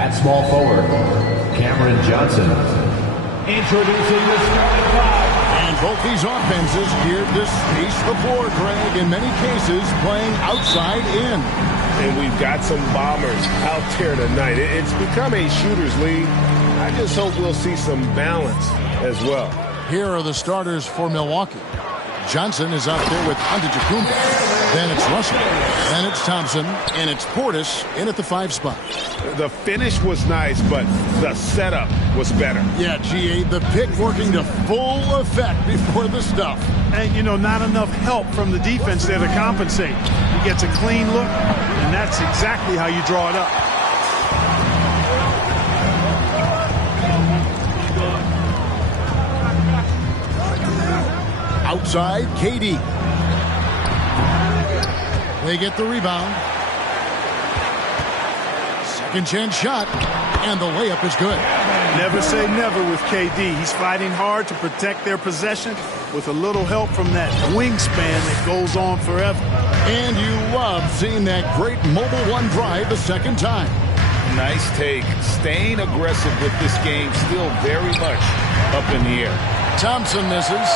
At small forward, Cameron Johnson. Introducing the starting five. And both these offenses geared to space the floor, Greg, in many cases playing outside in. And we've got some bombers out there tonight. It's become a shooter's league. I just hope we'll see some balance as well. Here are the starters for Milwaukee. Johnson is out there with Antetokounmpo. Then it's Russell. Then it's Thompson. And it's Portis in at the 5 spot. The finish was nice, but the setup was better. Yeah, GA, the pick working to full effect before the stuff. And, you know, not enough help from the defense there to compensate. He gets a clean look, and that's exactly how you draw it up. Outside, KD. They get the rebound. Second chance shot, and the layup is good. Never say never with KD. He's fighting hard to protect their possession with a little help from that wingspan that goes on forever. And you love seeing that great mobile one drive the second time. Nice take. Staying aggressive with this game, still very much up in the air. Thompson misses.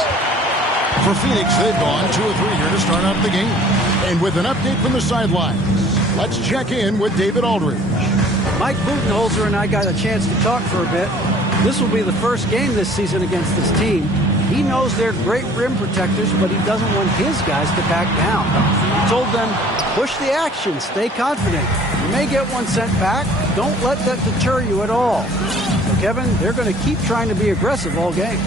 For Phoenix, they've gone 2 or 3 here to start out the game. And with an update from the sidelines, let's check in with David Aldridge. Mike Budenholzer and I got a chance to talk for a bit. This will be the first game this season against this team. He knows they're great rim protectors, but he doesn't want his guys to back down. He told them, push the action, stay confident. You may get one sent back. Don't let that deter you at all. So, Kevin, they're going to keep trying to be aggressive all game.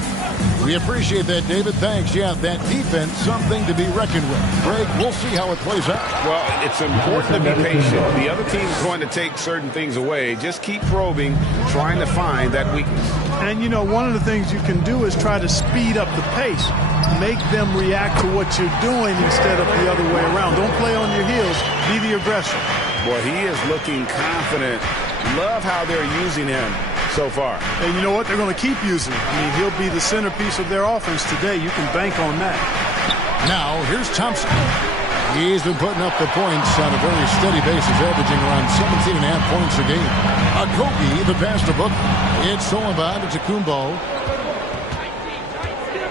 We appreciate that, David. Thanks. Yeah, that defense, something to be reckoned with. Greg, we'll see how it plays out. Well, it's important to be patient. The other team's going to take certain things away. Just keep probing, trying to find that weakness. And, you know, one of the things you can do is try to speed up the pace. Make them react to what you're doing instead of the other way around. Don't play on your heels. Be the aggressor. Boy, he is looking confident. Love how they're using him so far. And you know what? They're going to keep using him. I mean, he'll be the centerpiece of their offense today. You can bank on that. Now, here's Thompson. He's been putting up the points on a very steady basis, averaging around 17.5 points a game. Okogie, the pass to Booker. It's Sullivan to Tecumbo.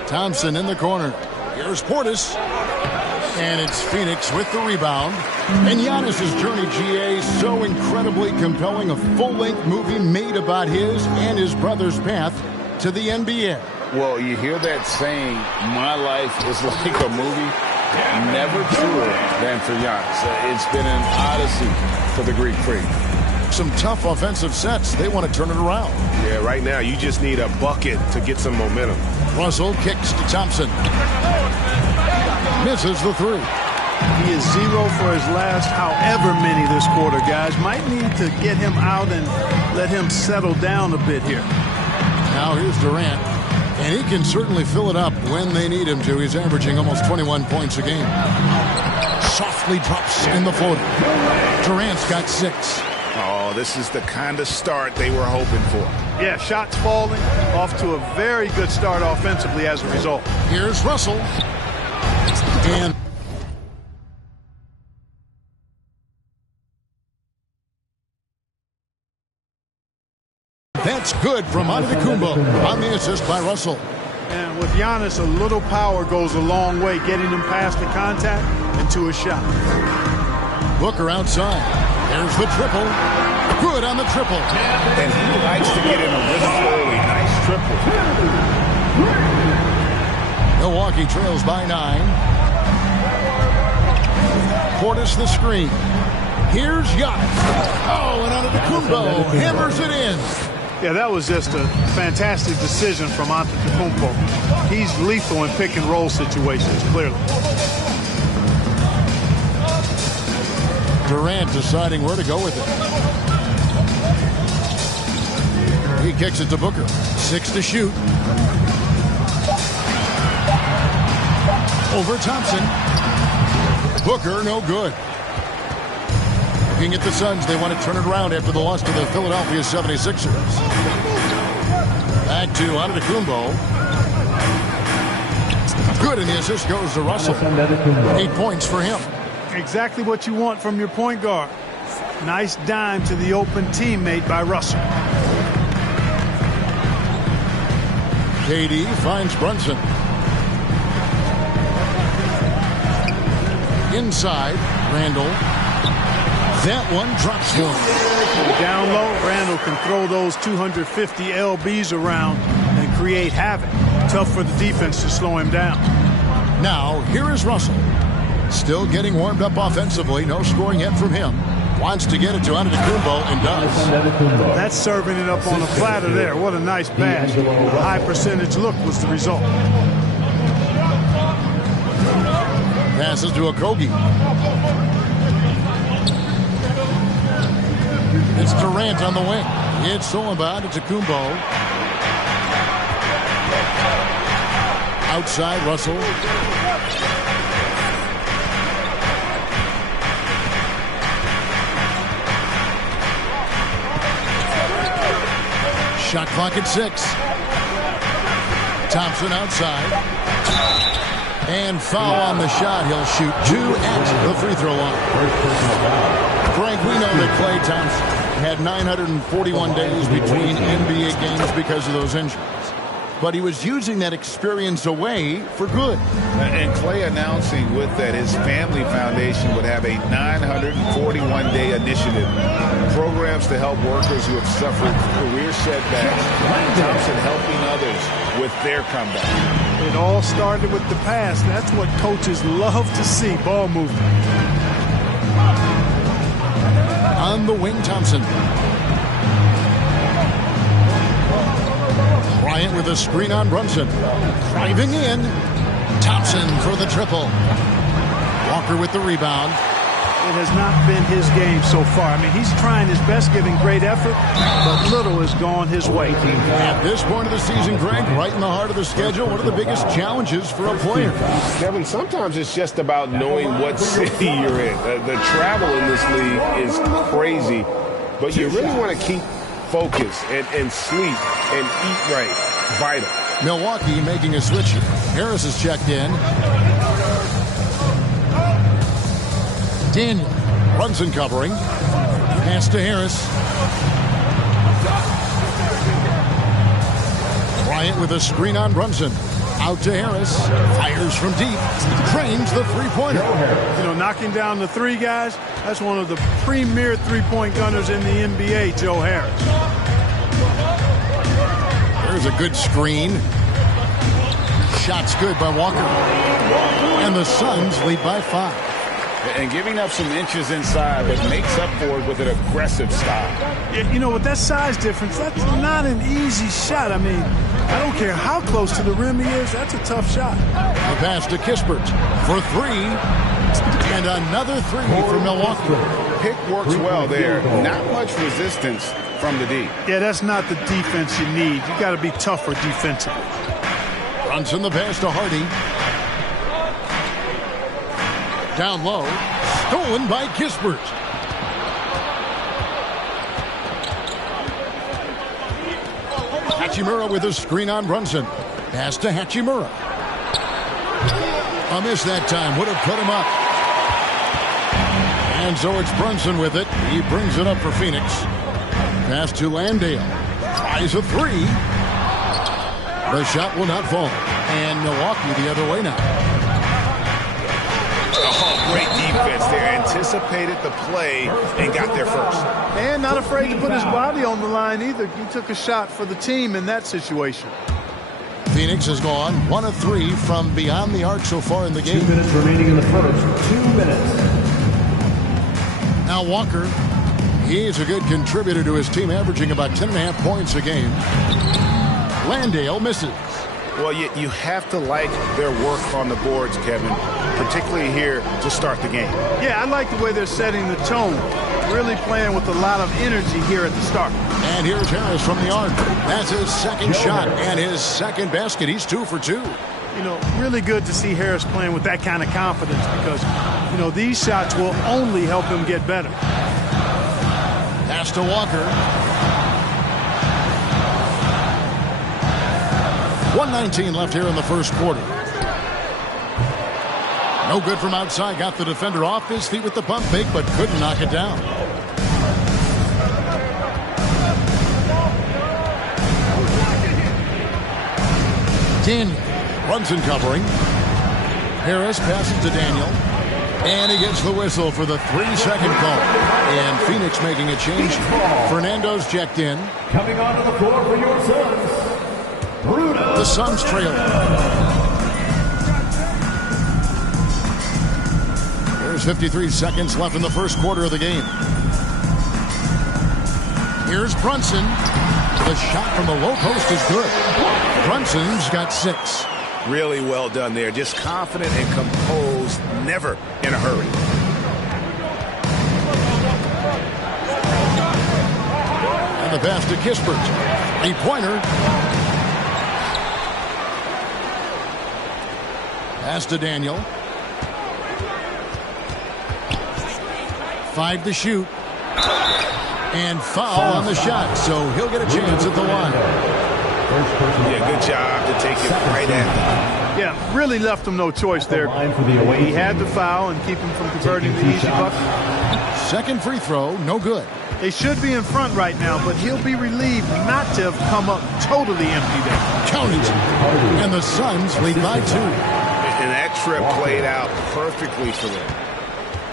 Thompson in the corner. Here's Portis. And it's Phoenix with the rebound. And Giannis's journey, GA, so incredibly compelling. A full-length movie made about his and his brother's path to the NBA. Well, you hear that saying, my life is like a movie. Never truer than for Giannis. It's been an odyssey for the Greek Freak. Some tough offensive sets. They want to turn it around. Yeah, right now you just need a bucket to get some momentum. Russell kicks to Thompson. Misses the 3. He is 0 for his last however many this quarter, guys. Might need to get him out and let him settle down a bit here. Now here's Durant. And he can certainly fill it up when they need him to. He's averaging almost 21 points a game. Softly drops in the floater. Durant's got 6. Oh, this is the kind of start they were hoping for. Yeah, shots falling. Off to a very good start offensively as a result. Here's Russell. And that's good from Antetokounmpo on the assist by Russell. And with Giannis, a little power goes a long way, getting him past the contact and to a shot. Booker outside. There's the triple. Good on the triple. And he likes to get in a rhythm early. Nice triple. Milwaukee trails by 9. Portis the screen. Here's Giannis. Oh, and Antetokounmpo hammers it in. Yeah, that was just a fantastic decision from Antetokounmpo. He's lethal in pick and roll situations, clearly. Durant deciding where to go with it. He kicks it to Booker. 6 to shoot. Over Thompson. Booker, no good. Looking at the Suns, they want to turn it around after the loss to the Philadelphia 76ers. Back to Antetokounmpo. Good, and the assist goes to Russell. 8 points for him. Exactly what you want from your point guard. Nice dime to the open teammate by Russell. KD finds Brunson. Inside, Randall. That one drops one. Down low, Randall can throw those 250 LBs around and create havoc. Tough for the defense to slow him down. Now, here is Russell. Still getting warmed up offensively. No scoring yet from him. Wants to get it to Antetokounmpo and does. That's serving it up on a platter there. What a nice pass. A high percentage look was the result. Passes to Okogie. It's Durant on the wing. It's Solomon to Antetokounmpo. Outside, Russell. Shot clock at 6. Thompson outside. And foul on the shot. He'll shoot 2 at the free throw line. Frank, we know that Klay Thompson had 941 days between NBA games because of those injuries. But he was using that experience away for good. And Klay announcing with that his family foundation would have a 941-day initiative. Programs to help workers who have suffered career setbacks. Thompson helping others with their comeback. It all started with the pass. That's what coaches love to see, ball movement. On the wing, Thompson. Bryant with a screen on Brunson. Driving in. Thompson for the triple. Walker with the rebound. It has not been his game so far. I mean, he's trying his best, giving great effort, but little has gone his way. At this point of the season, Greg, right in the heart of the schedule, what are the biggest challenges for a player? Kevin, sometimes it's just about knowing what city you're in. The travel in this league is crazy, but you really want to keep focus and sleep and eat right. Vital. Milwaukee making a switch. Harris is checked in. Daniel. Brunson covering. Pass to Harris. Bryant with a screen on Brunson. Out to Harris. Fires from deep. Drains the three-pointer. You know, knocking down the three guys, that's one of the premier three-point gunners in the NBA, Joe Harris. There's a good screen. Shot's good by Walker. And the Suns lead by 5. And giving up some inches inside, but makes up for it with an aggressive style. Yeah, you know, with that size difference, that's not an easy shot. I mean, I don't care how close to the rim he is, that's a tough shot. The pass to Kispert for 3. And another 3 for Milwaukee. Pick works well there. Not much resistance from the D. Yeah, that's not the defense you need. You got to be tougher defensively. Brunson the pass to Hardy. Down low. Stolen by Kispert. Hachimura with a screen on Brunson. Pass to Hachimura. A miss that time. Would have put him up. And so it's Brunson with it. He brings it up for Phoenix. Pass to Landale. Tries a 3. The shot will not fall. And Milwaukee the other way now. Oh, great defense there. Anticipated the play and got there first. And not afraid to put his body on the line either. He took a shot for the team in that situation. Phoenix has gone 1 of 3 from beyond the arc so far in the game. 2 minutes remaining in the first. 2 minutes. Now Walker, he's a good contributor to his team, averaging about 10.5 points a game. Landale misses. Well, you have to like their work on the boards, Kevin, particularly here to start the game. Yeah, I like the way they're setting the tone. Really playing with a lot of energy here at the start. And here's Harris from the arc. That's his second shot and his second basket. He's 2 for 2. You know, really good to see Harris playing with that kind of confidence because, you know, these shots will only help him get better. Pass to Walker. 1:19 left here in the first quarter. No good from outside. Got the defender off his feet with the pump fake, but couldn't knock it down. Daniel. Brunson covering. Harris passes to Daniel. And he gets the whistle for the 3-second call. And Phoenix making a change. Fernando's checked in. Coming onto the floor for your Suns, Bruno. The Suns trail. There's 53 seconds left in the first quarter of the game. Here's Brunson. The shot from the low post is good. Brunson's got 6. Really well done there. Just confident and composed, never in a hurry. And the pass to Kispert. 3-pointer. Pass to Daniel. 5 to shoot. And foul on the shot, so he'll get a chance at the line. Yeah, good job to take it right at them. Yeah, really left him no choice there. He had the foul and keep him from converting the easy bucket. Second free throw, no good. They should be in front right now, but he'll be relieved not to have come up totally empty there. Counting it. And the Suns lead by 2. And that trip played out perfectly for them.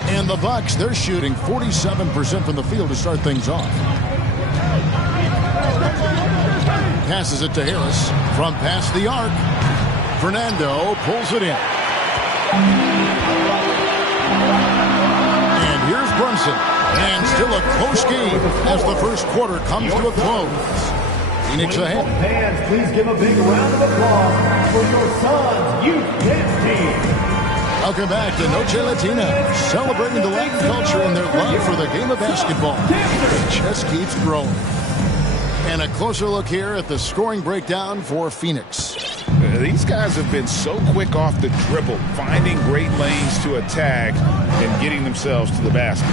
And the Bucks, they're shooting 47% from the field to start things off. Passes it to Harris from past the arc. Fernando pulls it in. And here's Brunson. And still a close game as the first quarter comes to a close. Phoenix ahead. Fans, please give a big round of applause for your Suns youth dance team. Welcome back to Noche Latina, celebrating the Latin culture and their love for the game of basketball. It just keeps growing. And a closer look here at the scoring breakdown for Phoenix. These guys have been so quick off the dribble, finding great lanes to attack and getting themselves to the basket.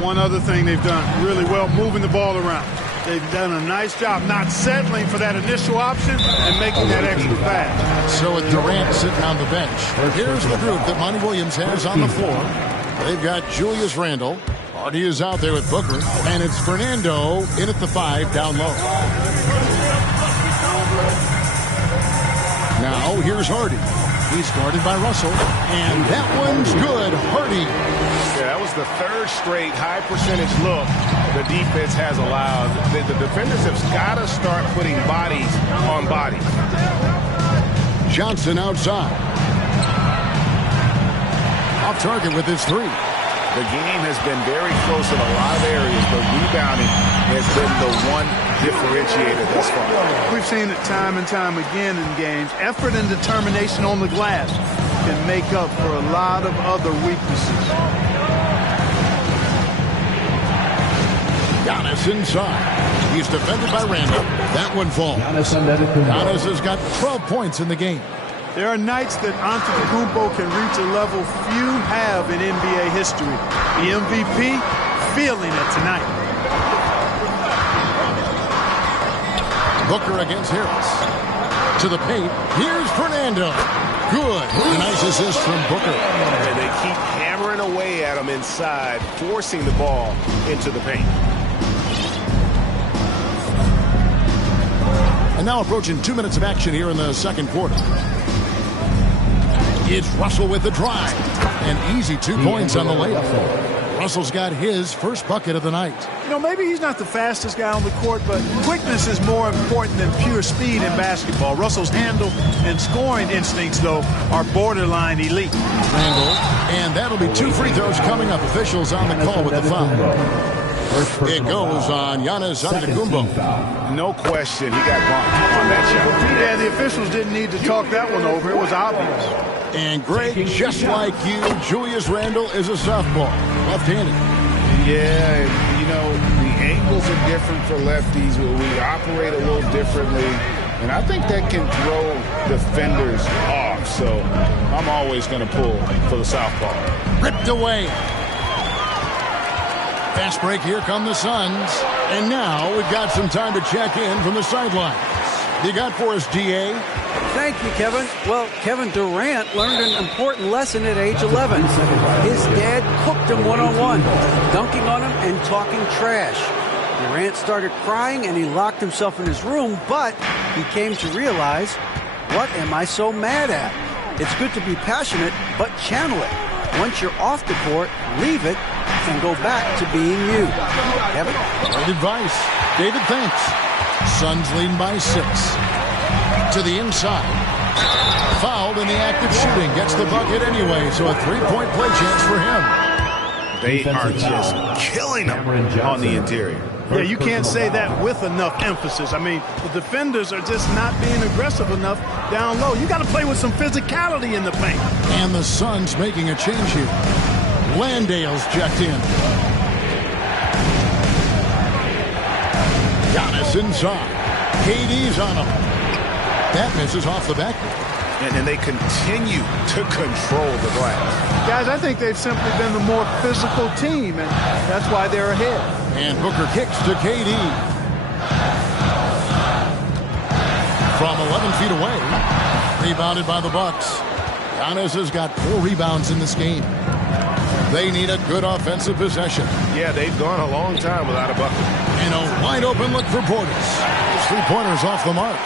One other thing they've done really well, moving the ball around. They've done a nice job not settling for that initial option and making that extra pass. So with Durant sitting on the bench, here's the group that Monty Williams has on the floor. They've got Julius Randle. Hardy is out there with Booker. And it's Fernando in at the 5 down low. Now here's Hardy. He's guarded by Russell. And that one's good. Hardy. Yeah, that was the third straight high percentage look the defense has allowed. The defenders have got to start putting bodies on bodies. Johnson outside. Off target with his 3. The game has been very close in a lot of areas, but rebounding has been the one differentiator thus far. We've seen it time and time again in games. Effort and determination on the glass can make up for a lot of other weaknesses. Giannis inside. He's defended by Randle. That one falls. Giannis has got 12 points in the game. There are nights that Antetokounmpo can reach a level few have in NBA history. The MVP feeling it tonight. Booker against Harris. To the paint. Here's Fernando. Good. A nice assist from Booker. And they keep hammering away at him inside, forcing the ball into the paint. And now approaching 2 minutes of action here in the second quarter. It's Russell with the drive. An easy 2 points on the layup. Russell's got his first bucket of the night. You know, maybe he's not the fastest guy on the court, but quickness is more important than pure speed in basketball. Russell's handle and scoring instincts, though, are borderline elite. Randle, and that'll be 2 free throws coming up. Officials on the call with the foul. It goes on Giannis Antetokounmpo. No question, he got bumped on that shot. Yeah, the officials didn't need to talk that one over. It was obvious. And Greg, just like you, Julius Randle is a softball, left-handed. Yeah, you know, the angles are different for lefties. We operate a little differently. And I think that can throw defenders off. So I'm always going to pull for the southpaw. Ripped away. Fast break, here come the Suns. And now we've got some time to check in from the sidelines. You got for us, DA? Thank you, Kevin. Well, Kevin Durant learned an important lesson at age 11. His dad cooked him one-on-one, dunking on him and talking trash. Durant started crying and he locked himself in his room, but he came to realize What am I so mad at? It's good to be passionate, but channel it. Once you're off the court, leave it and go back to being you. Kevin? Great advice. David, thanks. Suns leading by 6. To the inside. Fouled in the act of shooting. Gets the bucket anyway, so a 3-point play chance for him. They are just killing them on the interior. Yeah, you can't say that with enough emphasis. I mean, the defenders are just not being aggressive enough down low. You got to play with some physicality in the paint. And the Suns making a change here. Landale's checked in. Giannis inside. KD's on him. That misses off the backboard. And they continue to control the glass. Guys, I think they've simply been the more physical team, and that's why they're ahead. And Booker kicks to KD. From 11 feet away. Rebounded by the Bucks. Giannis has got 4 rebounds in this game. They need a good offensive possession. Yeah, they've gone a long time without a bucket. And a wide open look for Portis. His 3-pointer's off the mark.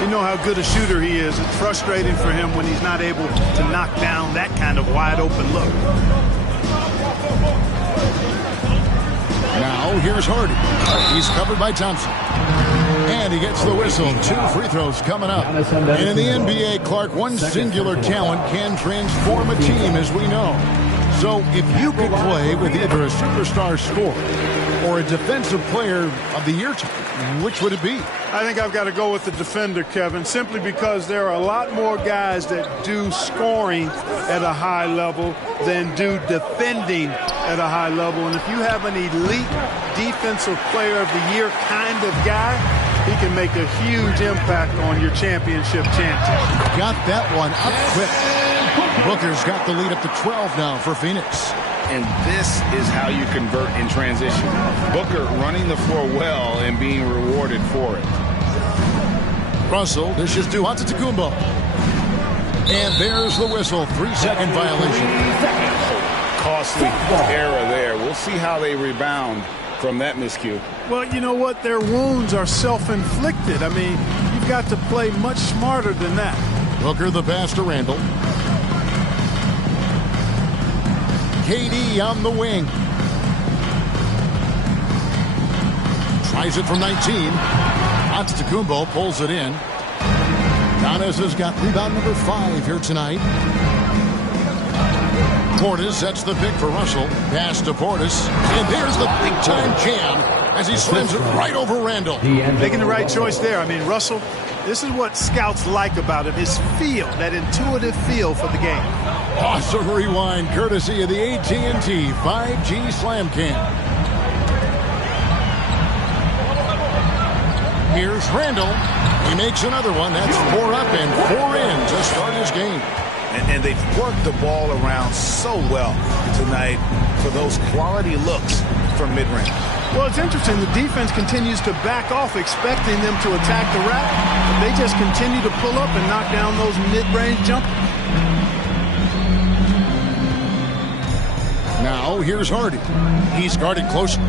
You know how good a shooter he is. It's frustrating for him when he's not able to knock down that kind of wide open look. Now here's Hardy. He's covered by Thompson. And he gets the whistle. 2 free throws coming up. And in the NBA, Clark, one singular talent can transform a team, as we know. So if you could play with either a superstar scorer or a defensive player of the year type, which would it be? I think I've got to go with the defender, Kevin, simply because there are a lot more guys that do scoring at a high level than do defending at a high level. And if you have an elite defensive player of the year kind of guy, he can make a huge impact on your championship chances. Got that one up quick. Booker's got the lead up to 12 now for Phoenix. And this is how you convert in transition. Booker running the floor well and being rewarded for it. Russell dishes to Antetokounmpo. And there's the whistle. 3-second violation. Costly error there. We'll see how they rebound from that miscue. Well, you know what? Their wounds are self-inflicted. I mean, you've got to play much smarter than that. Booker the pass to Randall. KD on the wing. Tries it from 19. Antetokounmpo pulls it in. Giannis has got rebound number 5 here tonight. Portis sets the pick for Russell. Pass to Portis. And there's the big-time jam as he slams it right over Randall. Making the right choice there. I mean, Russell, this is what scouts like about him, his feel, that intuitive feel for the game. Awesome rewind courtesy of the AT&T 5G Slam Cam. Here's Randall. He makes another one. That's 4 up and 4 in to start his game. And they've worked the ball around so well tonight for those quality looks from mid-range. Well, it's interesting. The defense continues to back off, expecting them to attack the rack. They just continue to pull up and knock down those mid-range jumpers. Now, here's Hardy. He's guarded closely.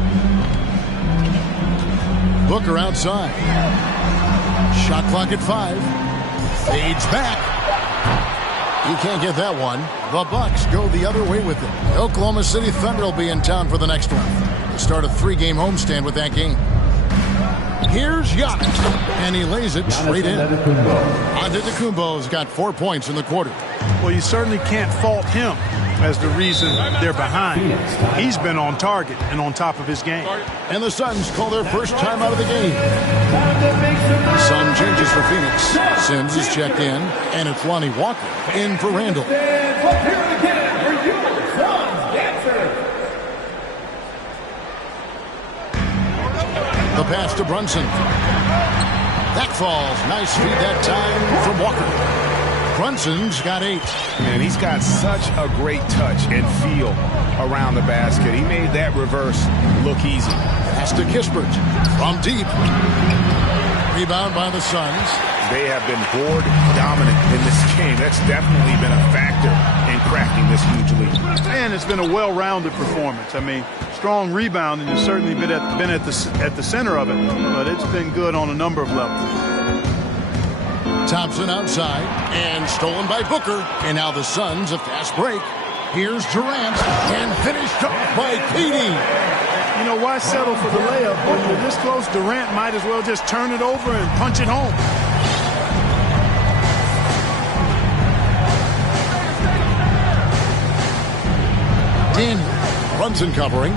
Booker outside. Shot clock at 5. Fades back. He can't get that one. The Bucks go the other way with it. The Oklahoma City Thunder will be in town for the next one. They start a 3-game homestand with that game. Here's Giannis. And he lays it straight in. Antetokounmpo's got 4 points in the quarter. Well, you certainly can't fault him as the reason they're behind. He's been on target and on top of his game. And the Suns call their first time out of the game. Sun changes for Phoenix. Sims is checked in, and it's Lonnie Walker in for Randall. The pass to Brunson. That falls. Nice feed that time from Walker. Brunson's got 8. And he's got such a great touch and feel around the basket. He made that reverse look easy. Pass to Kispert from deep. Rebound by the Suns. They have been board dominant in this game. That's definitely been a factor in cracking this huge lead. And it's been a well-rounded performance. I mean, strong rebounding has certainly been at the center of it, but it's been good on a number of levels. Thompson outside and stolen by Booker. And now the Suns, a fast break. Here's Durant and finished off by KD. You know, why settle for the layup? When you're this close, Durant might as well just turn it over and punch it home. Daniel, Brunson covering.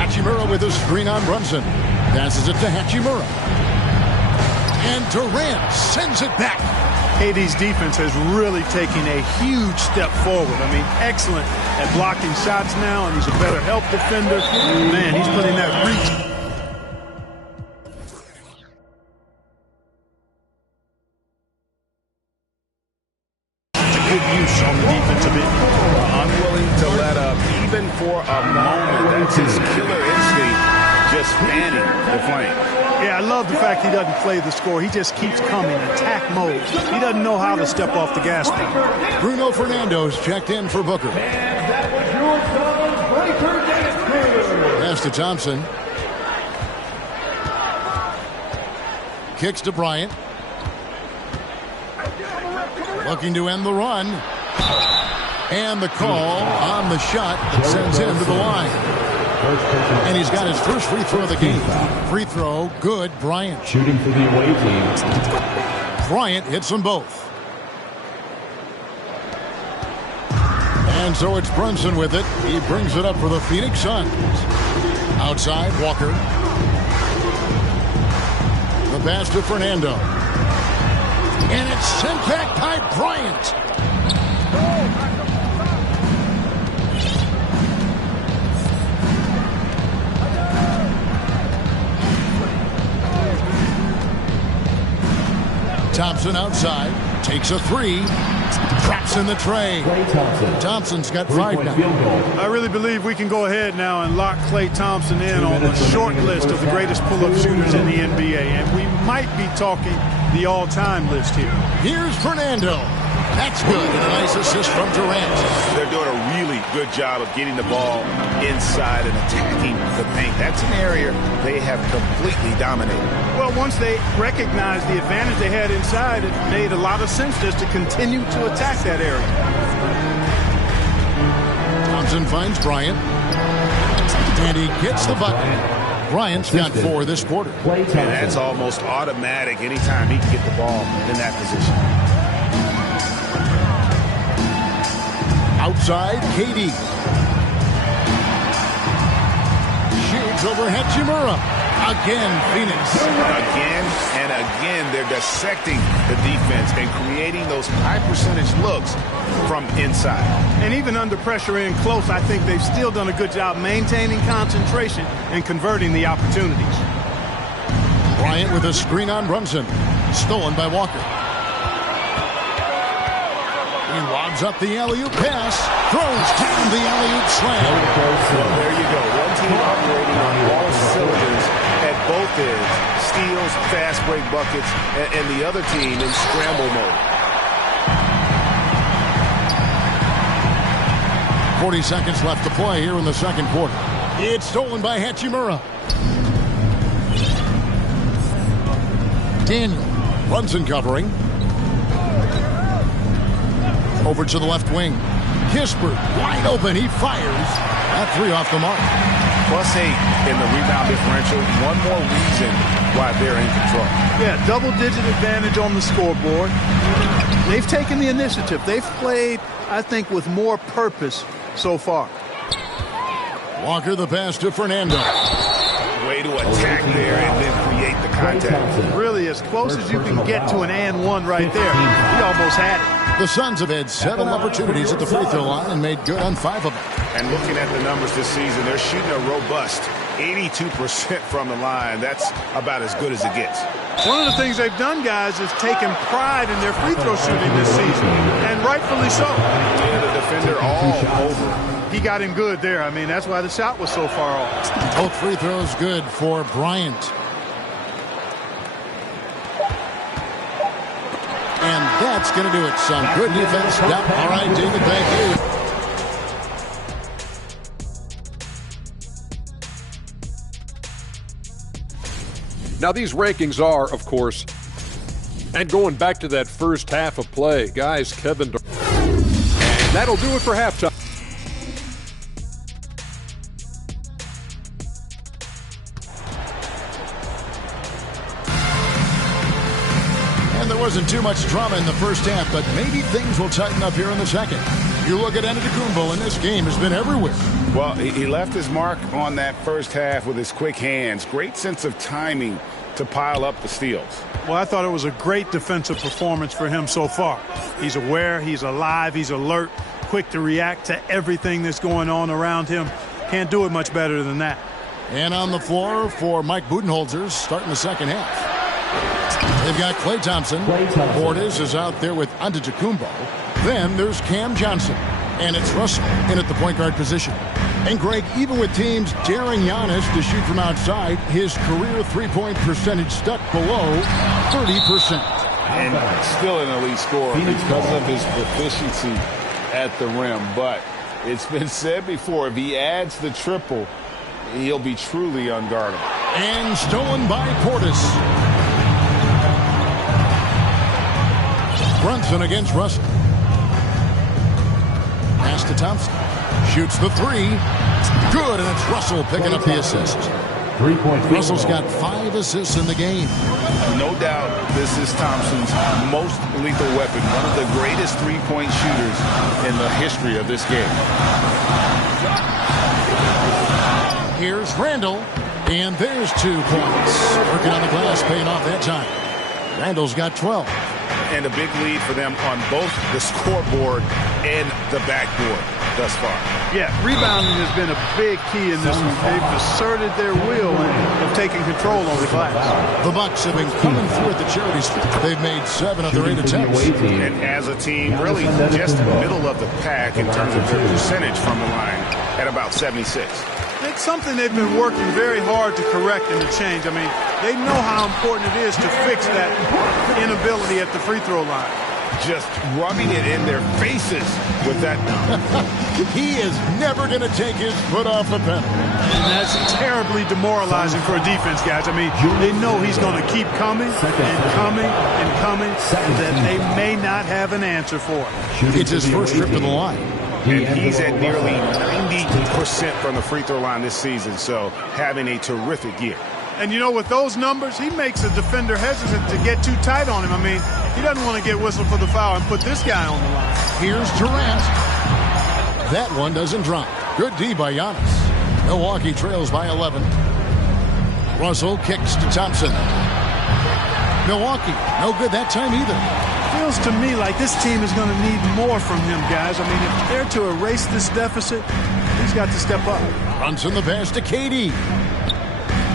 Hachimura with a screen on Brunson. Passes it to Hachimura. And Durant sends it back. KD's defense has really taken a huge step forward. I mean, excellent at blocking shots now, and he's a better help defender. Man, he's putting that reach. Good use on the defensive end. Unwilling to let up even for a moment. That's his killer instinct, just fanning the flame. Yeah, I love the fact he doesn't play the score. He just keeps coming, attack mode. He doesn't know how to step off the gas pedal. Bruno Fernando's checked in for Booker. Pass to Thompson. Kicks to Bryant. Looking to end the run. And the call on the shot that sends him to the line. And he's got his first free throw of the game. Free throw, good. Bryant. Shooting for the away team. Bryant hits them both. And so it's Brunson with it. He brings it up for the Phoenix Suns. Outside, Walker. The pass to Fernando. And it's sent back by Bryant. Thompson outside, takes a three, traps in the tray. Thompson's got 5 now. I really believe we can go ahead now and lock Klay Thompson in on the short list of the greatest pull-up shooters in the NBA, and we might be talking the all-time list here. Here's Fernando. That's good, and a nice assist from Durant. They're doing a really good job of getting the ball inside and attacking the paint. That's an area they have completely dominated. Well, once they recognized the advantage they had inside, it made a lot of sense just to continue to attack that area. Thompson finds Bryant, and he gets the bucket. Bryant's got 4 this quarter. And that's almost automatic anytime he can get the ball in that position. Outside, KD. Shoots over Hachimura. Again, Phoenix. Again and again, they're dissecting the defense and creating those high-percentage looks from inside. And even under pressure in close, I think they've still done a good job maintaining concentration and converting the opportunities. Bryant with a screen on Brunson. Stolen by Walker. He lobs up the alley-oop pass. Throws down the alley-oop slam. Well, there you go. One team operating on all cylinders at both ends. Steals, fast break buckets, and the other team in scramble mode. 40 seconds left to play here in the second quarter. It's stolen by Hachimura. Daniel. Brunson covering. Over to the left wing. Kispert wide open. He fires. That 3 off the mark. +8 in the rebound differential. One more reason why they're in control. Yeah, double-digit advantage on the scoreboard. They've taken the initiative. They've played, I think, with more purpose so far. Walker the pass to Fernando. Way to attack there and then create the contact. Really, as close as you can get to an and one right there. He almost had it. The Suns have had 7 opportunities at the free throw line and made good on 5 of them. And looking at the numbers this season, they're shooting a robust 82% from the line. That's about as good as it gets. One of the things they've done, guys, is taken pride in their free throw shooting this season, and rightfully so. Yeah, the defender all over. He got him good there. I mean, that's why the shot was so far off. Both free throws good for Bryant. And that's going to do it. Some good defense. All right, David, thank you. Now, these rankings are, of course, and going back to that first half of play, guys, Kevin Durant. And that'll do it for halftime. And there wasn't too much drama in the first half, but maybe things will tighten up here in the second. You look at Antetokounmpo, and this game has been everywhere. Well, he left his mark on that first half with his quick hands. Great sense of timing to pile up the steals. Well, I thought it was a great defensive performance for him so far. He's aware, he's alive, he's alert, quick to react to everything that's going on around him. Can't do it much better than that. And on the floor for Mike Budenholzer starting the second half. They've got Klay Thompson. Portis is out there with Antetokounmpo. Then there's Cam Johnson. And it's Russell in at the point guard position. And Greg, even with teams daring Giannis to shoot from outside, his career three-point percentage stuck below 30%. And still an elite scorer because of his proficiency at the rim. But it's been said before, if he adds the triple, he'll be truly unguardable. And stolen by Portis. Brunson against Russell. Pass to Thompson. Shoots the three. Good, and it's Russell picking up the assist. 3-point. Russell's got 5 assists in the game. No doubt this is Thompson's most lethal weapon. One of the greatest three-point shooters in the history of this game. Here's Randall, and there's 2 points. Working on the glass, paying off that time. Randall's got 12. And a big lead for them on both the scoreboard and the backboard thus far. Yeah, rebounding has been a big key in this one. They've asserted their will of taking control on the glass. The Bucks have been coming through at the charity strip. They've made 7 of their 8 attempts. And as a team, really just middle of the pack in terms of their percentage from the line at about 76. It's something they've been working very hard to correct and to change. I mean, they know how important it is to fix that inability at the free throw line. Just rubbing it in their faces with that. He is never going to take his foot off the pedal. And that's terribly demoralizing for a defense, guys. I mean, they know he's going to keep coming and coming and coming, and that they may not have an answer for it. It's his first trip to the line. And he's at nearly 90% from the free throw line this season, so having a terrific year. And, you know, with those numbers, he makes a defender hesitant to get too tight on him. I mean, he doesn't want to get whistled for the foul and put this guy on the line. Here's Durant. That one doesn't drop. Good D by Giannis. Milwaukee trails by 11. Russell kicks to Thompson. Milwaukee, no good that time either. Feels to me like this team is going to need more from him, guys. I mean, if they're to erase this deficit, he's got to step up. Brunson the pass to KD.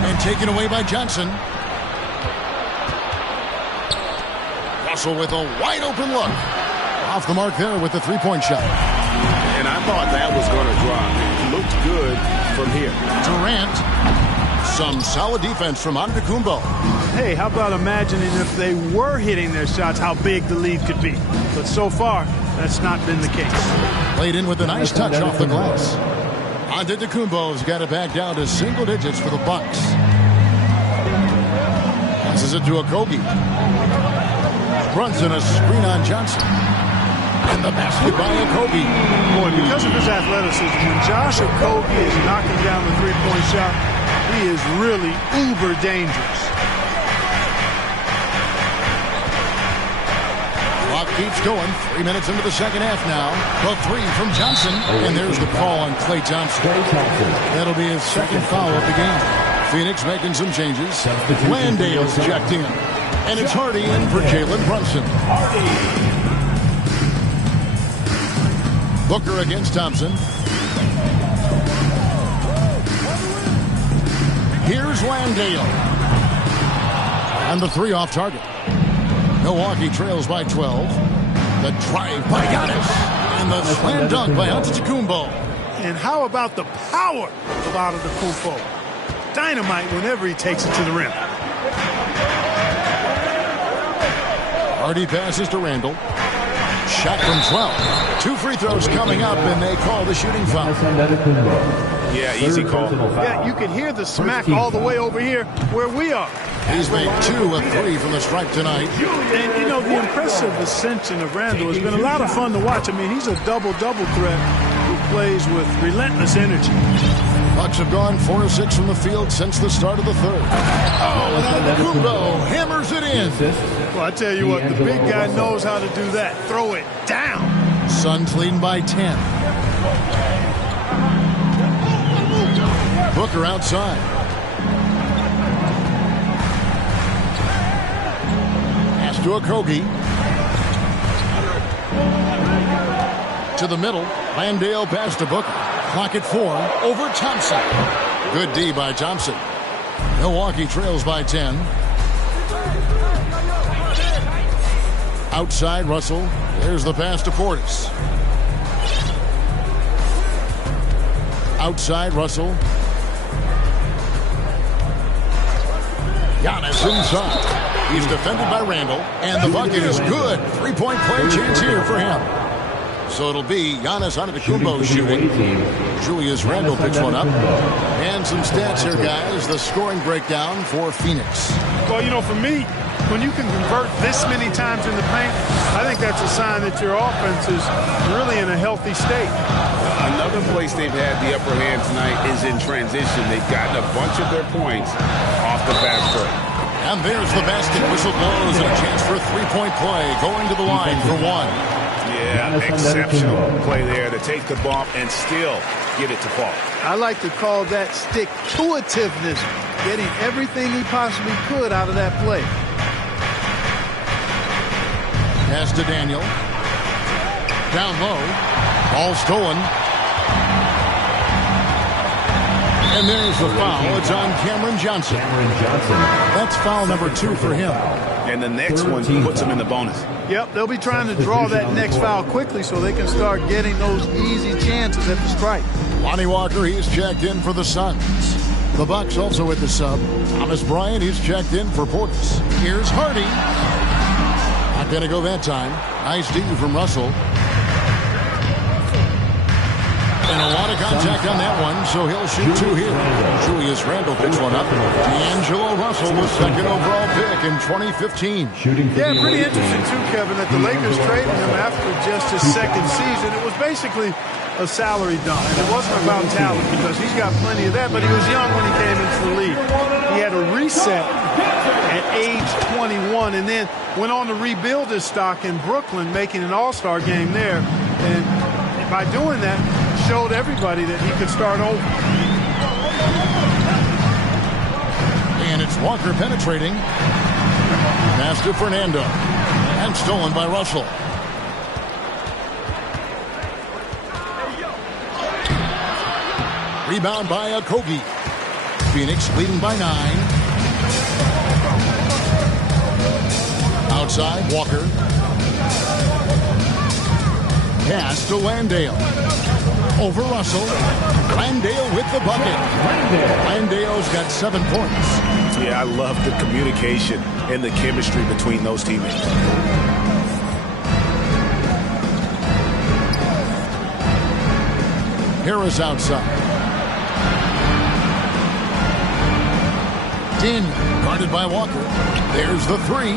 And taken away by Johnson. Russell with a wide open look. Off the mark there with the three-point shot. And I thought that was going to drop. It looked good from here. Durant. Some solid defense from Antetokounmpo. Hey, how about imagining if they were hitting their shots, how big the lead could be. But so far, that's not been the case. Played in with a nice touch off the glass. Antetokounmpo's got it back down to single digits for the Bucks. Passes it to Okogie. Brunson a screen on Johnson. And the basket by Okogie. Boy, because of his athleticism, when Josh Okogie is knocking down the three-point shot, he is really uber dangerous. Clock keeps going. 3 minutes into the second half now. The three from Johnson. And there's the call on Klay Thompson. That'll be his second foul of the game. Phoenix making some changes. Landale's checked in. And it's Hardy in for Jalen Brunson. Booker against Thompson. Here's Landale. And the three off target. Milwaukee trails by 12. The drive by Giannis. And the slam dunk by Antetokounmpo. And how about the power of Antetokounmpo? Dynamite whenever he takes it to the rim. Hardy passes to Randall. shot from 12. 2 free throws coming up, and they call the shooting foul. Yeah, easy call. Yeah, you can hear the smack all the way over here where we are. He's made 2 of 3 from the stripe tonight. And, you know, the impressive ascension of Randall has been a lot of fun to watch. I mean, he's a double-double threat who plays with relentless energy. Bucks have gone 4 of 6 from the field since the start of the third. Oh, and Antetokounmpo hammers it in. Well, I tell you what, the big guy knows how to do that. Throw it down. Suns leading by 10. Booker outside. Pass to Okogie. To the middle. Landale pass to Booker. Clock at 4. Over Thompson. Good D by Thompson. Milwaukee trails by 10. Outside Russell. There's the pass to Portis. Outside Russell. Giannis inside. He's defended by Randall. And the bucket is good. 3-point play chance here for him. So it'll be Giannis Antetokounmpo shooting. Julius Randle picks one up. And some stats here, guys. The scoring breakdown for Phoenix. Well, you know, for me, when you can convert this many times in the paint, I think that's a sign that your offense is really in a healthy state. Another place they've had the upper hand tonight is in transition. They've gotten a bunch of their points off the fast break. And there's the basket. Whistle blows and a chance for a 3-point play. Going to the line for 1. Yeah, exceptional play there to take the bump and still get it to fall. I like to call that stick-to-itiveness, getting everything he possibly could out of that play. Pass to Daniel. Down low. Ball stolen. And there's the foul. It's on Cameron Johnson. That's foul number 2 for him. And the next one puts him in the bonus. Yep, they'll be trying to draw that next foul quickly so they can start getting those easy chances at the stripe. Lonnie Walker, he's checked in for the Suns. The Bucks also with the sub. Thomas Bryant, he's checked in for Portis. Here's Hardy. Not going to go that time. Nice D from Russell. And a lot of contact on that one, so he'll shoot 2 here. Julius Randle picks one up. D'Angelo Russell, the second overall pick in 2015. Yeah, pretty interesting too, Kevin, that the Lakers traded him after just his second season. It was basically a salary dump, and it wasn't about talent because he's got plenty of that, but he was young when he came into the league. He had a reset at age 21 and then went on to rebuild his stock in Brooklyn, making an all-star game there. And by doing that, showed everybody that he could start over. And it's Walker penetrating. Pass to Fernando. And stolen by Russell. Rebound by Okogie. Phoenix leading by 9. Outside, Walker. Pass to Landale. Over Russell. Landale with the bucket. Landale's got 7 points. Yeah, I love the communication and the chemistry between those teammates. Harris outside. Daniel guarded by Walker. There's the 3.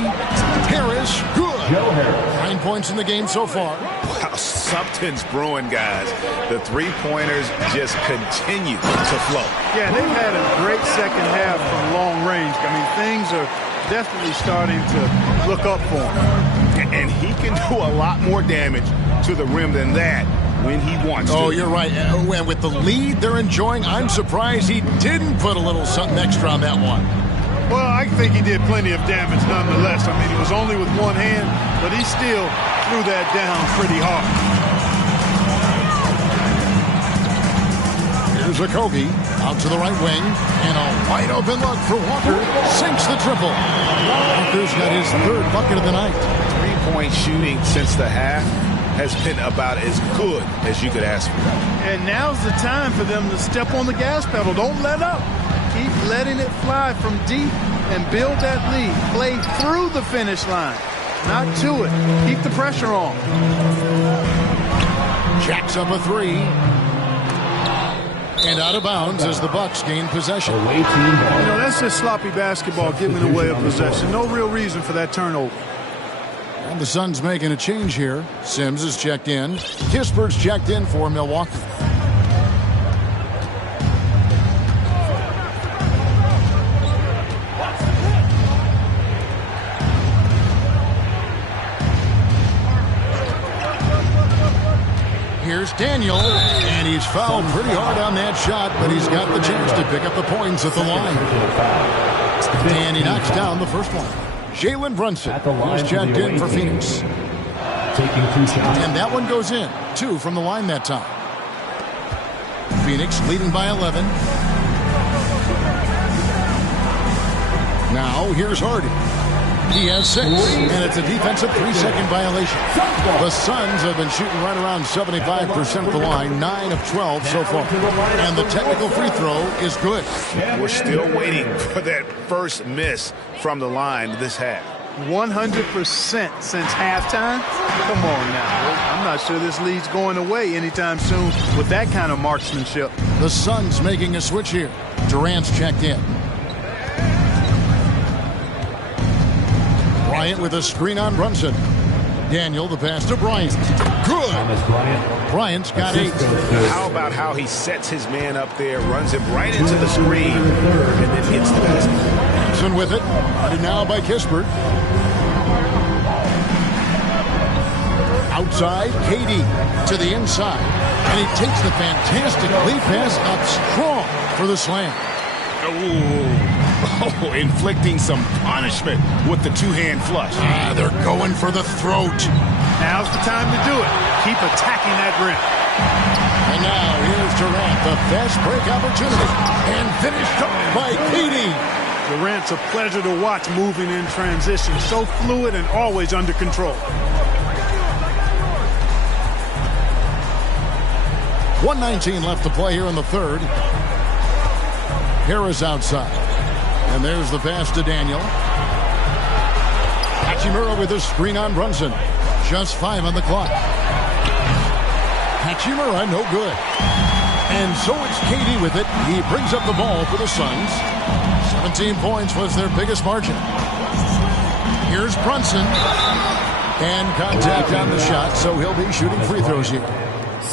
Harris, good. 9 points in the game so far. Wow, something's brewing, guys. The 3-pointers just continue to flow. Yeah, they've had a great second half from long range. I mean, things are definitely starting to look up for him. And he can do a lot more damage to the rim than that when he wants to. Oh, you're right. And with the lead they're enjoying, I'm surprised he didn't put a little something extra on that one. Well, I think he did plenty of damage nonetheless. I mean, he was only with one hand, but he still threw that down pretty hard. Here's Okogie out to the right wing, and a wide open look for Walker. Sinks the triple. Walker's got his 3rd bucket of the night. 3-point shooting since the half has been about as good as you could ask for. And now's the time for them to step on the gas pedal. Don't let up. Keep letting it fly from deep and build that lead. Play through the finish line. not to it. Keep the pressure on. Jacks up a three. And out of bounds as the Bucks gain possession. Away team ball. You know, that's just sloppy basketball giving away a possession. No real reason for that turnover. And the Suns making a change here. Sims is checked in. Kispert's checked in for Milwaukee. Here's Daniel, and he's fouled pretty hard on that shot, but he's got the chance to pick up the points at the line. And he knocks down the first one. Jalen Brunson is checked in for Phoenix. Taking 2 shots. And that one goes in. 2 from the line that time. Phoenix leading by 11. Now here's Hardy. He has 6, and it's a defensive 3-second violation. The Suns have been shooting right around 75% of the line, 9 of 12 so far. And the technical free throw is good. We're still waiting for that first miss from the line this half. 100% since halftime? Come on now. I'm not sure this lead's going away anytime soon with that kind of marksmanship. The Suns making a switch here. Durant's checked in. Bryant with a screen on Brunson. Daniel, the pass to Bryant. Good. Bryant's got 8. How about how he sets his man up there, runs him right into the screen, and then hits the basket. Brunson with it. Guarded now by Kispert. Outside, KD to the inside. And he takes the fantastic lead pass up strong for the slam. Oh, inflicting some punishment with the two-hand flush. They're going for the throat. Now's the time to do it. Keep attacking that rim. And now here's Durant, the fast break opportunity. And finished up by KD. Durant's a pleasure to watch moving in transition. So fluid and always under control. 1:19 left to play here in the third. Harris outside. And there's the pass to Daniel. Hachimura with a screen on Brunson. Just 5 on the clock. Hachimura, no good. And so it's KD with it. He brings up the ball for the Suns. 17 points was their biggest margin. Here's Brunson. And contact on the shot, so he'll be shooting free throws here.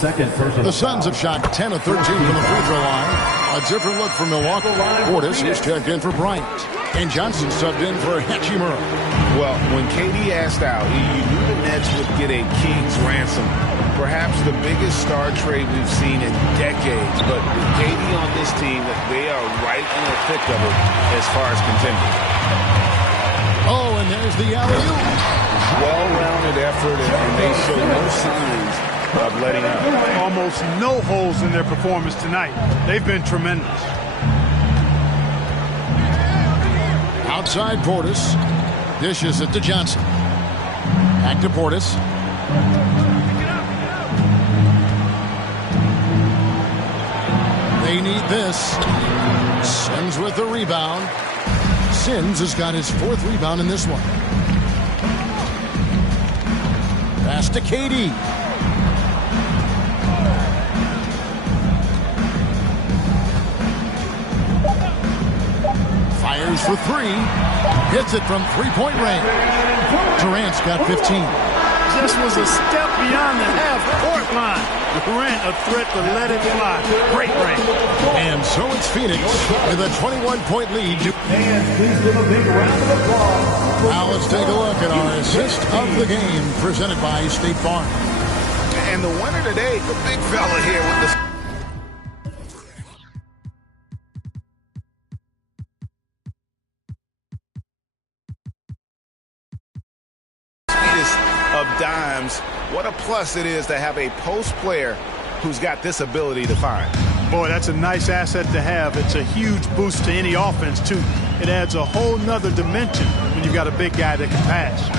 The Suns have shot 10 of 13 from the free throw line. A different look for Milwaukee. Portis is checked in for Bryant. And Johnson subbed in for Hachimura. Well, when KD asked out, you knew the Nets would get a king's ransom. Perhaps the biggest star trade we've seen in decades. But with KD on this team, they are right in the thick of it as far as contending. Oh, and there's the alley-oop. Well-rounded effort, and they show no signs of letting up. Almost no holes in their performance tonight. They've been tremendous. Outside Portis. Dishes it to Johnson. Back to Portis. They need this. Sims with the rebound. Sims has got his 4th rebound in this one. Pass to KD. Fires for 3. Hits it from 3-point range. Durant's got 15. Just was a step beyond the half-court line. Durant a threat to let it fly. Great range. And so it's Phoenix with a 21-point lead. And please give a big round of applause. Now let's take a look at our assist of the game presented by State Farm. And the winner today, the big fella here with the of dimes. What a plus it is to have a post player who's got this ability to find. Boy, that's a nice asset to have. It's a huge boost to any offense, too. It adds a whole nother dimension when you've got a big guy that can pass.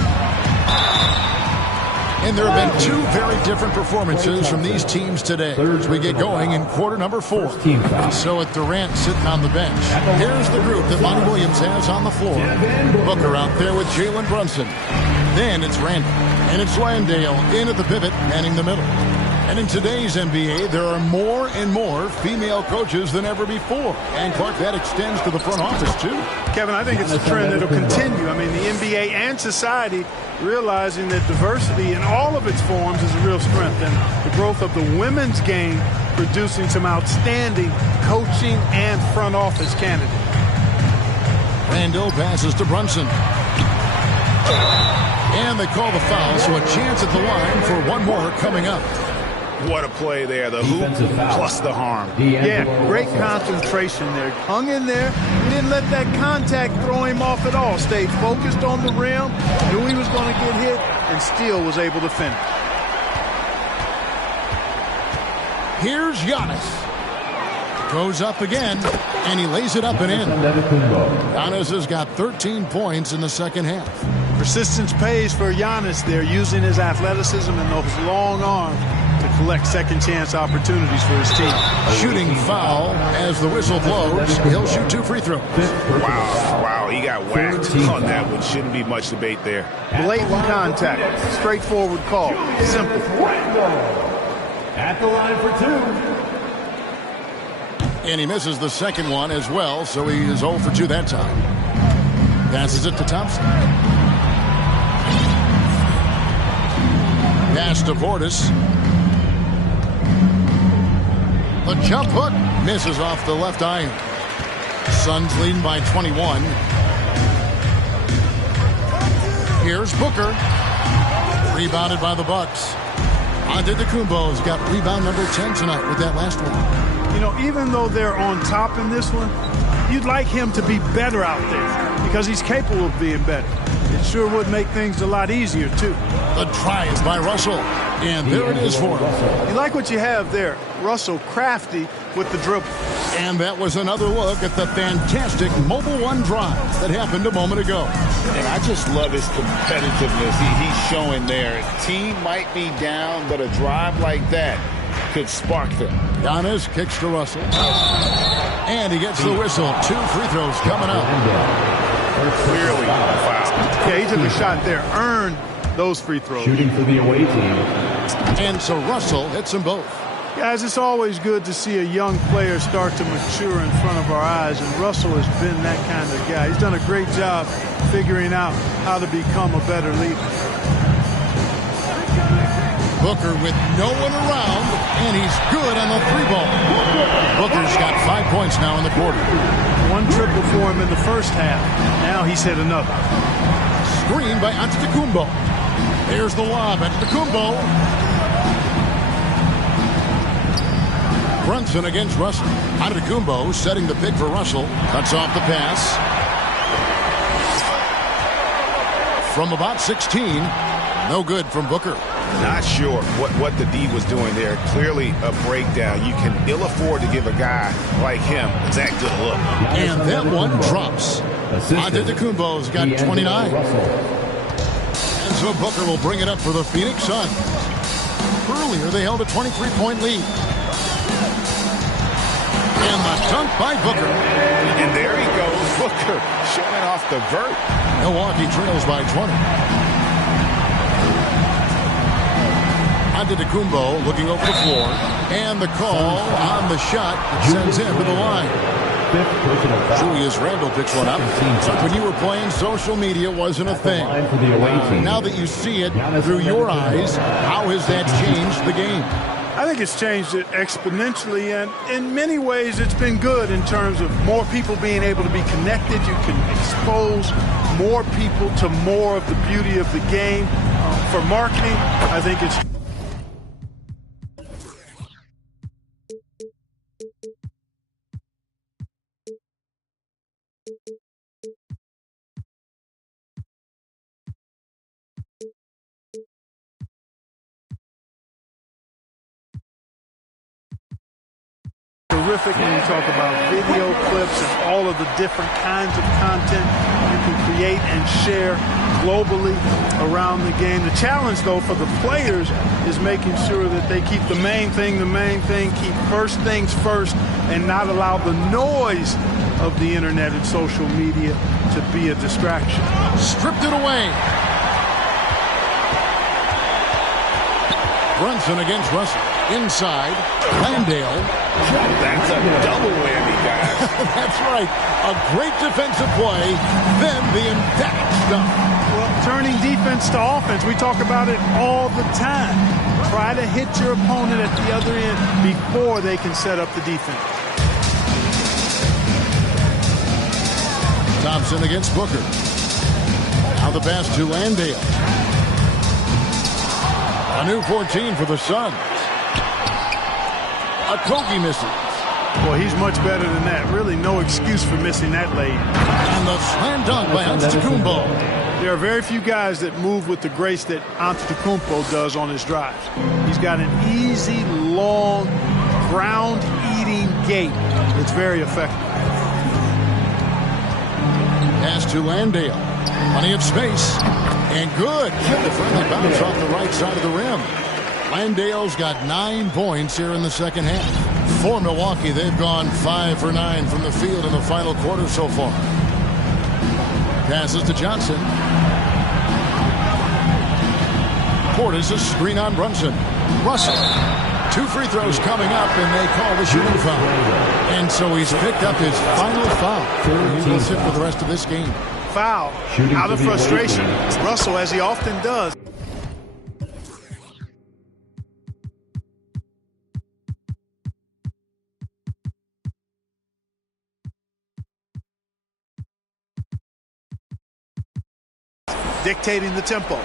And there have been 2 very different performances from these teams today as we get going in quarter number 4. So with Durant sitting on the bench, here's the group that Monty Williams has on the floor. Booker out there with Jalen Brunson. Then it's Randall. And it's Landale in at the pivot, manning the middle. And in today's NBA, there are more and more female coaches than ever before. And, Clark, that extends to the front office, too. Kevin, I think it's a trend that will continue. I mean, the NBA and society realizing that diversity in all of its forms is a real strength. And the growth of the women's game producing some outstanding coaching and front office candidates. Randall passes to Brunson. And they call the foul, so a chance at the line for one more coming up. What a play there. The hoop plus the harm. Yeah, great concentration there. Hung in there. He didn't let that contact throw him off at all. Stayed focused on the rim. Knew he was going to get hit and still was able to finish. Here's Giannis. Goes up again, and he lays it up and in. Giannis has got 13 points in the second half. Persistence pays for Giannis there, using his athleticism and those long arms to collect second-chance opportunities for his team. Shooting foul as the whistle blows. He'll shoot 2 free throws. Wow, he got whacked on that one. Shouldn't be much debate there. Blatant contact, straightforward call, simple. At the line for 2. And he misses the second one as well, so he is 0 for 2 that time. Passes it to Thompson. Pass to Portis. The jump hook misses off the left iron. Suns leading by 21. Here's Booker. Rebounded by the Bucks. Antetokounmpo's got rebound number 10 tonight with that last one. You know, even though they're on top in this one, you'd like him to be better out there because he's capable of being better. It sure would make things a lot easier, too. The try is by Russell. And there it is for him. You like what you have there. Russell crafty with the dribble. And that was another look at the fantastic Mobile One drive that happened a moment ago. And I just love his competitiveness he's showing there. Team might be down, but a drive like that could spark them. Giannis kicks to Russell. And he gets the whistle. 2 free throws coming up. Clearly foul. Yeah, he took a shot there. Earned those free throws. Shooting for the away team. And so Russell hits them both. Guys, it's always good to see a young player start to mature in front of our eyes, and Russell has been that kind of guy. He's done a great job figuring out how to become a better leader. Booker with no one around, and he's good on the 3-ball. Booker's got 5 points now in the quarter. 1 triple for him in the first half. Now he's hit another. Screen by Antetokounmpo. There's the lob. Antetokounmpo. Brunson against Russell. Antetokounmpo setting the pick for Russell. Cuts off the pass. From about 16. No good from Booker. Not sure what the D was doing there. Clearly a breakdown. You can ill afford to give a guy like him that good look. And that one drops. Antetokounmpo's got 29. And so Booker will bring it up for the Phoenix Suns. Earlier they held a 23-point lead. And the dunk by Booker. And there he goes. Booker showing off the vert. Milwaukee trails by 20. Antetokounmpo looking over the floor. And the call on the shot that sends him to the line. Julius Randle picks one up. So when you were playing, social media wasn't a thing. Now that you see it through your eyes, how has that changed the game? I think it's changed it exponentially, and in many ways it's been good in terms of more people being able to be connected. You can expose more people to more of the beauty of the game. For marketing, I think it's terrific when you talk about video clips and all of the different kinds of content you can create and share globally around the game. The challenge, though, for the players is making sure that they keep the main thing, keep first things first, and not allow the noise of the internet and social media to be a distraction. Stripped it away. Brunson against Russell. Inside, Landale. That's a double whammy, guys. That's right. A great defensive play, then the emphatic stuff. Well, turning defense to offense, we talk about it all the time. Try to hit your opponent at the other end before they can set up the defense. Thompson against Booker. Now the pass to Landale. A new 14 for the Suns. Okogie misses. Well, he's much better than that. Really no excuse for missing that late. And the slam dunk by Antetokounmpo. There are very few guys that move with the grace that Antetokounmpo does on his drives. He's got an easy, long, ground-eating gait. It's very effective. Pass to Landale. Plenty of space. And good. The friendly bounce off the right side of the rim. Landale's got 9 points here in the second half. For Milwaukee, they've gone 5 for 9 from the field in the final quarter so far. Passes to Johnson. Portis a screen on Brunson. Russell. 2 free throws coming up, and they call the shooting foul. And so he's picked up his final foul. He will sit for the rest of this game. Foul. Out of frustration. Russell, as he often does. Dictating the tempo.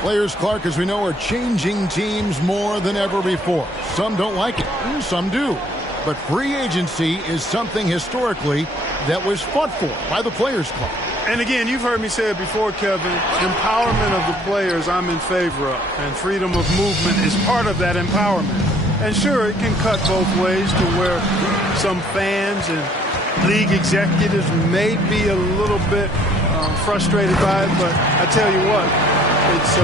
Players, Clark, as we know, are changing teams more than ever before. Some don't like it, some do. But free agency is something historically that was fought for by the Players Club. And again, you've heard me say it before, Kevin, empowerment of the players I'm in favor of. And freedom of movement is part of that empowerment. And sure, it can cut both ways to where some fans and league executives may be a little bit frustrated by it, but I tell you what, it's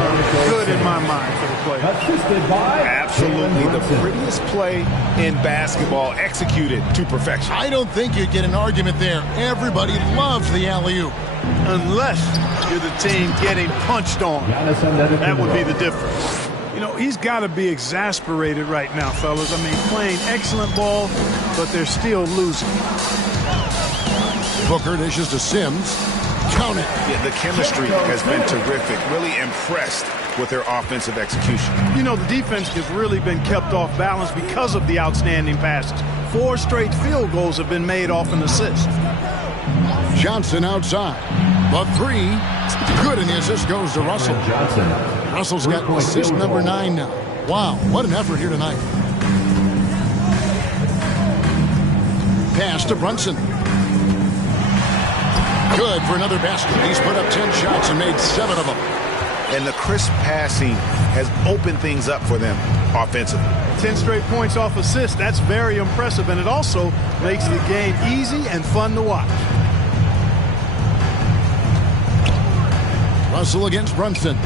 good in my mind for the players. Absolutely. The prettiest play in basketball executed to perfection. I don't think you'd get an argument there. Everybody loves the alley-oop. Unless you're the team getting punched on. That would be the difference. You know, he's got to be exasperated right now, fellas. I mean, playing excellent ball, but they're still losing. Booker dishes to Sims. Count it. Yeah, the chemistry has been terrific. Really impressed with their offensive execution. You know, the defense has really been kept off balance because of the outstanding passes. 4 straight field goals have been made off an assist. Johnson outside. The 3. Good, and the assist goes to Russell. Russell's got assist number 9 now. Wow, what an effort here tonight. Pass to Brunson. Good for another basket. He's put up 10 shots and made 7 of them. And the crisp passing has opened things up for them offensively. 10 straight points off assists. That's very impressive, and it also makes the game easy and fun to watch. Russell against Brunson.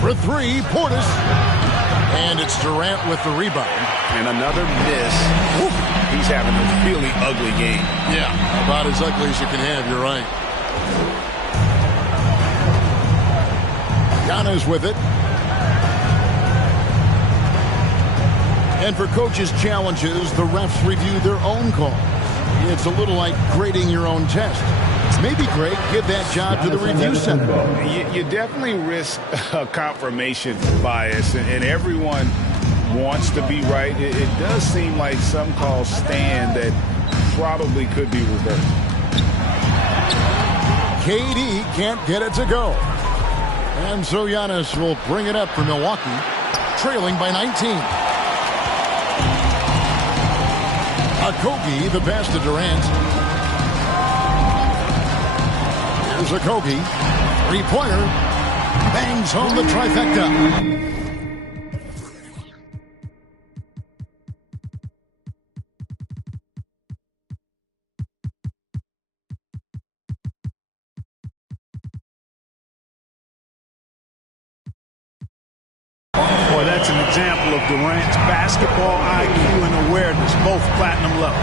For 3, Portis. And it's Durant with the rebound. And another miss. Woo. He's having a really ugly game. Yeah, about as ugly as you can have, you're right. Giannis with it. And for coaches' challenges, the refs review their own calls. It's a little like grading your own test. Maybe, Greg, give that job to the review center. You definitely risk a confirmation bias, and everyone wants to be right. It does seem like some calls stand that probably could be reversed. KD can't get it to go. And so Giannis will bring it up for Milwaukee, trailing by 19. Okogie, the pass to Durant. Here's Okogie. 3-pointer. Bangs home the trifecta. Boy, that's an example of Durant's basketball IQ and awareness, both platinum level.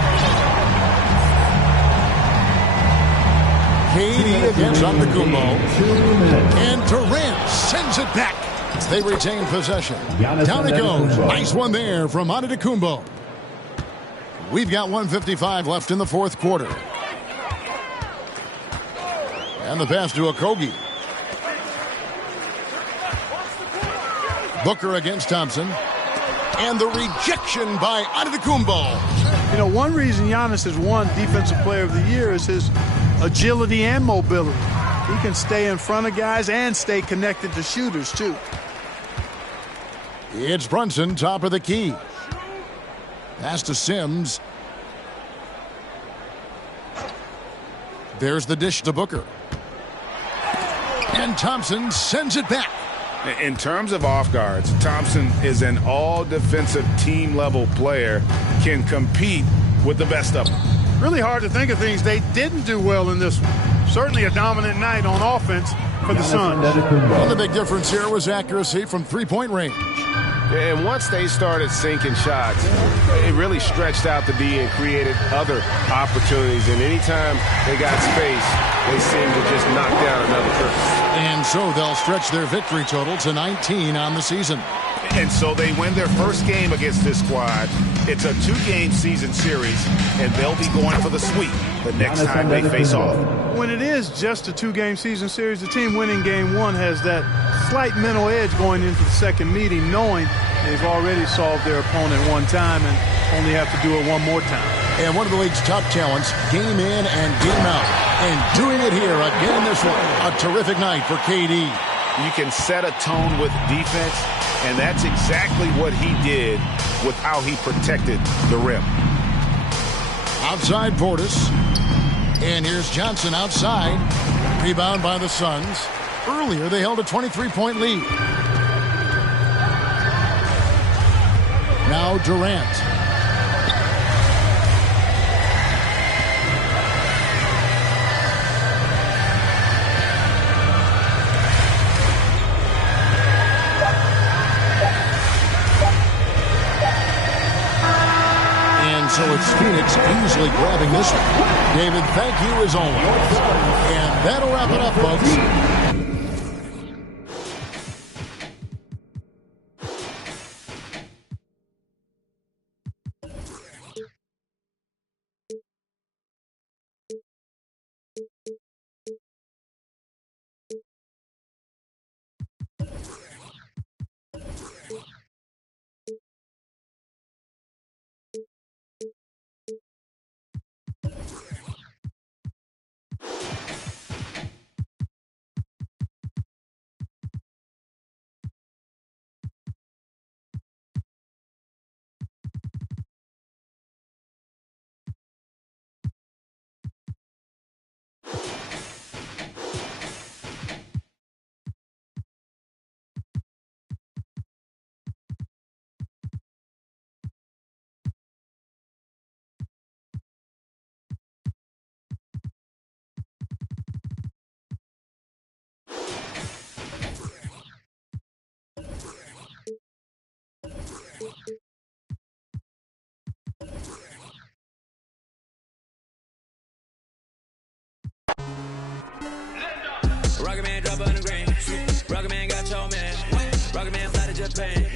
KD against Antetokounmpo. And Durant sends it back. They retain possession. Giannis Down it goes. Antetokounmpo. Nice one there from Antetokounmpo. We've got 1:55 left in the fourth quarter. And the pass to Okogie. Booker against Thompson. And the rejection by Antetokounmpo. You know, one reason Giannis has won Defensive Player of the Year is his agility and mobility. He can stay in front of guys and stay connected to shooters, too. It's Brunson, top of the key. Pass to Sims. There's the dish to Booker. And Thompson sends it back. In terms of off guards, Thompson is an all-defensive team-level player, can compete with the best of them. Really hard to think of things they didn't do well in this one. Certainly a dominant night on offense for the Suns. Well, the big difference here was accuracy from three-point range. And once they started sinking shots, it really stretched out the D and created other opportunities. And anytime they got space, they seemed to just knock down another triple. And so they'll stretch their victory total to 19 on the season. And so they win their first game against this squad. It's a 2-game season series, and they'll be going for the sweep the next time they face off. When it is just a 2-game season series, the team winning game one has that slight mental edge going into the second meeting, knowing they've already solved their opponent one time and only have to do it one more time. And one of the league's top talents, game in and game out. And doing it here again this one. A terrific night for KD. You can set a tone with defense, and that's exactly what he did with how he protected the rim. Outside Portis. And here's Johnson outside. Rebound by the Suns. Earlier, they held a 23-point lead. Now Durant. So it's Phoenix easily grabbing this one. David, thank you as always. And that'll wrap it up, folks. Rocket Man drop on the green. Rocket Man got your man. Rocket Man fly to Japan.